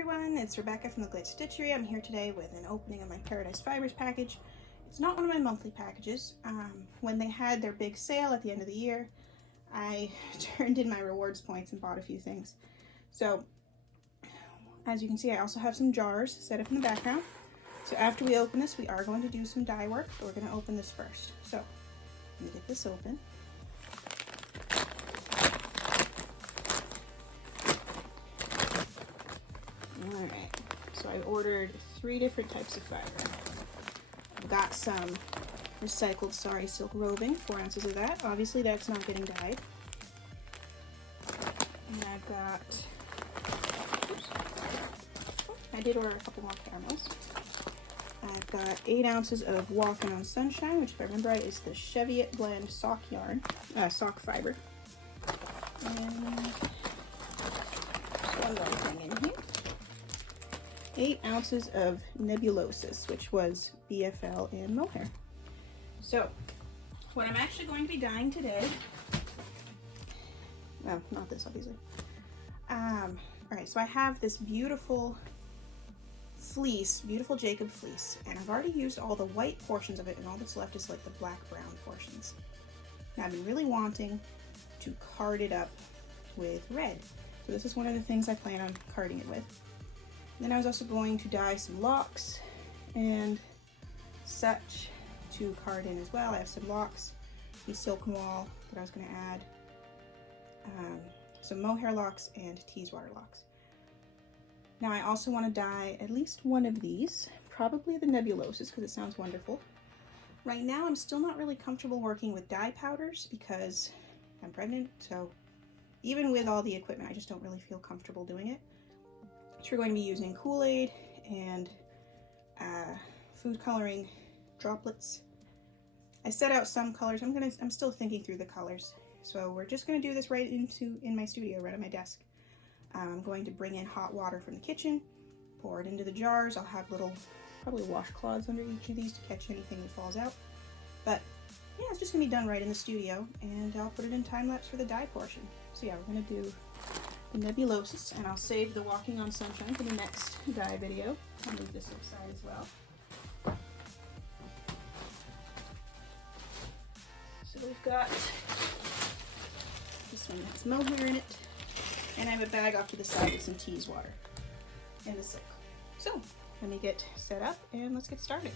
everyone, it's Rebecca from the Koolaid Stitchery. I'm here today with an opening of my Paradise Fibers package. It's not one of my monthly packages. When they had their big sale at the end of the year, I turned in my rewards points and bought a few things. So, as you can see, I also have some jars set up in the background. So after we open this, we are going to do some dye work, but we're going to open this first. So, let me get this open. Alright, so I ordered 3 different types of fiber. I've got some recycled silk roving, 4 ounces of that. Obviously that's not getting dyed. And I've got, oops, I did order a couple more caramels. I've got 8 ounces of Walking on Sunshine, which if I remember right is the Cheviot Blend sock yarn, sock fiber. And there's one more thing in here. 8 ounces of Nebulosis, which was BFL and Mohair. So, what I'm actually going to be dyeing today, well, not this obviously. Alright, so I have this beautiful fleece, beautiful Jacob fleece, and I've already used all the white portions of it, and all that's left is like the black-brown portions. Now I've been really wanting to card it up with red. So this is one of the things I plan on carding it with. Then I was also going to dye some locks and such to card in as well. I have some locks, some Silk Noil that I was going to add, some Mohair locks and Teeswater locks. Now I also want to dye at least one of these, probably the Nebulosis because it sounds wonderful. Right now I'm still not really comfortable working with dye powders because I'm pregnant, so even with all the equipment I just don't really feel comfortable doing it. So we're going to be using Koolaid and food coloring droplets. I set out some colors. I'm still thinking through the colors. So we're just going to do this right in my studio, right at my desk. I'm going to bring in hot water from the kitchen, pour it into the jars. I'll have little, probably washcloths under each of these to catch anything that falls out. But yeah, it's just going to be done right in the studio, and I'll put it in time lapse for the dye portion. So yeah, we're going to do the Nebulosis, and I'll save the Walking on Sunshine for the next dye video. I'll move this aside as well. So we've got this one has Mohair in it, and I have a bag off to the side with some Teeswater and the silk. So let me get set up and let's get started.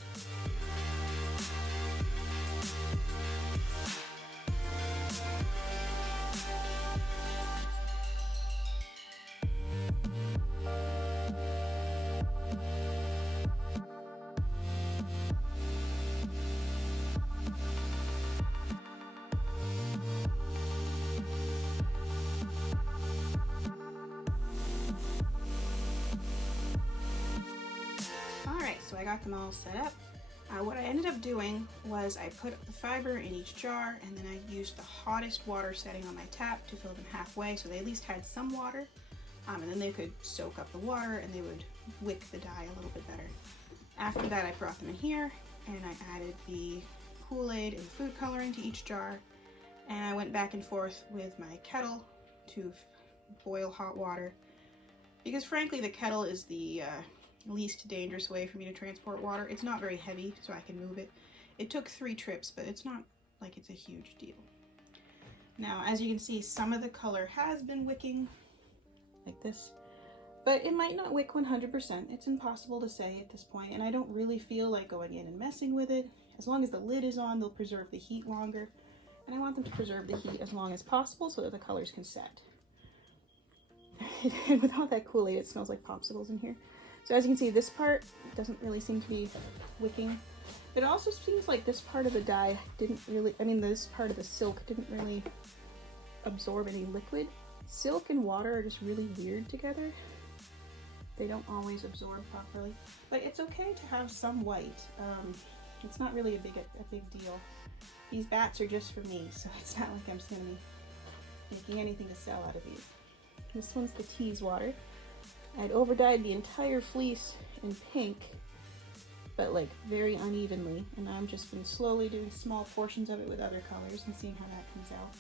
So I got them all set up. What I ended up doing was I put the fiber in each jar, and then I used the hottest water setting on my tap to fill them halfway so they at least had some water, and then they could soak up the water and they would wick the dye a little bit better. After that I brought them in here and I added the Koolaid and food coloring to each jar, and I went back and forth with my kettle to boil hot water because frankly the kettle is the least dangerous way for me to transport water. It's not very heavy, so I can move it. It took 3 trips, but it's not like it's a huge deal. Now, as you can see, some of the color has been wicking, like this, but it might not wick 100%. It's impossible to say at this point, and I don't really feel like going in and messing with it. As long as the lid is on, they'll preserve the heat longer, and I want them to preserve the heat as long as possible so that the colors can set. And with all that Kool-Aid, it smells like popsicles in here. So as you can see, this part doesn't really seem to be wicking. It also seems like this part of the dye didn't really, this part of the silk didn't really absorb any liquid. Silk and water are just really weird together. They don't always absorb properly, but it's okay to have some white. It's not really a big deal. These bats are just for me, so it's not like I'm just gonna be making anything to sell out of these. This one's the Teeswater. I'd overdyed the entire fleece in pink, but like very unevenly, and I've just been slowly doing small portions of it with other colors and seeing how that comes out.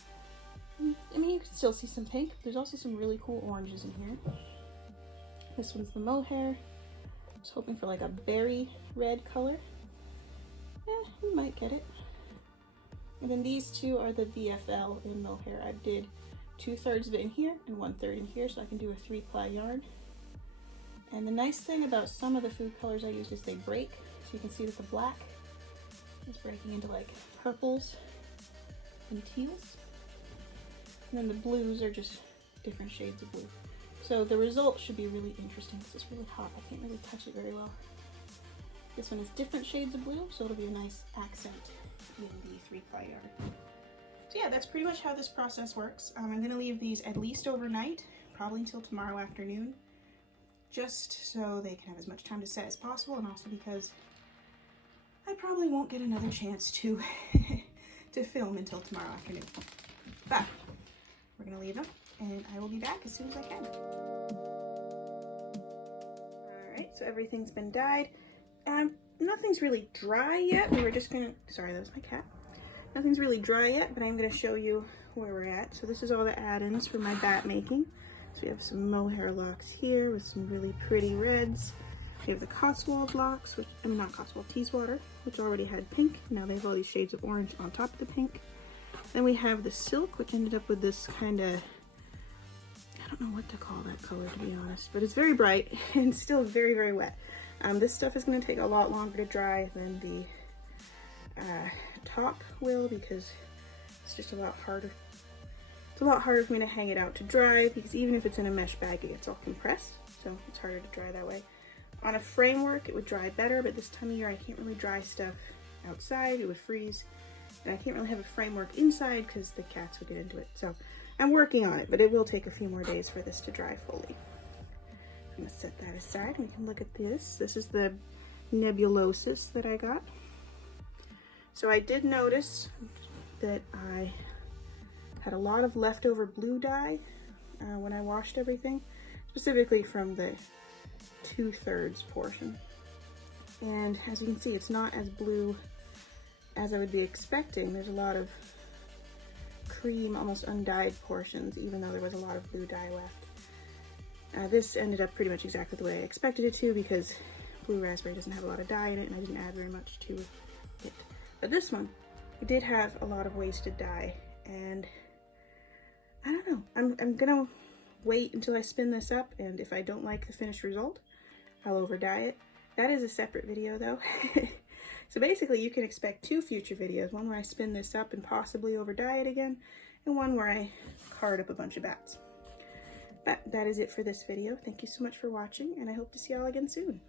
I mean, you can still see some pink. There's also some really cool oranges in here. This one's the Mohair. I was hoping for like a berry red color. We might get it. And then these two are the VFL in Mohair. I did 2/3 of it in here and 1/3 in here, so I can do a 3-ply yarn. And the nice thing about some of the food colors I used is they break. So you can see that the black is breaking into like purples and teals. And then the blues are just different shades of blue. So the result should be really interesting. This is really hot. I can't really touch it very well. This one is different shades of blue, so it'll be a nice accent in the 3-ply yarn. So yeah, that's pretty much how this process works. I'm gonna leave these at least overnight, probably until tomorrow afternoon, just so they can have as much time to set as possible, and also because I probably won't get another chance to to film until tomorrow afternoon. But we're gonna leave them, and I will be back as soon as I can. Alright, so everything's been dyed. Nothing's really dry yet. We were just gonna, sorry, that was my cat. Nothing's really dry yet, but I'm gonna show you where we're at. So this is all the add-ins for my bat making. So we have some Mohair locks here with some really pretty reds. We have the Cotswold locks, which, I mean not Cotswold, Teeswater, which already had pink. Now they have all these shades of orange on top of the pink. Then we have the silk, which ended up with this kind of, I don't know what to call that color, to be honest, but it's very bright and still very, very wet. This stuff is going to take a lot longer to dry than the top will, because it's just a lot harder. It's a lot harder for me to hang it out to dry, because even if it's in a mesh bag, it gets all compressed, so it's harder to dry that way. On a framework, it would dry better, but this time of year I can't really dry stuff outside. It would freeze, and I can't really have a framework inside because the cats would get into it. So I'm working on it, but it will take a few more days for this to dry fully. I'm gonna set that aside. We can look at this. This is the Nebulosis that I got. So I did notice that I had a lot of leftover blue dye when I washed everything, specifically from the 2/3 portion. And as you can see, it's not as blue as I would be expecting. There's a lot of cream, almost undyed portions, even though there was a lot of blue dye left. This ended up pretty much exactly the way I expected it to, because blue raspberry doesn't have a lot of dye in it, and I didn't add very much to it. But this one, it did have a lot of wasted dye, and I don't know. I'm gonna wait until I spin this up, and if I don't like the finished result, I'll over dye it. That is a separate video though. So basically you can expect 2 future videos, one where I spin this up and possibly over dye it again, and one where I card up a bunch of bats. But that is it for this video. Thank you so much for watching, and I hope to see y'all again soon.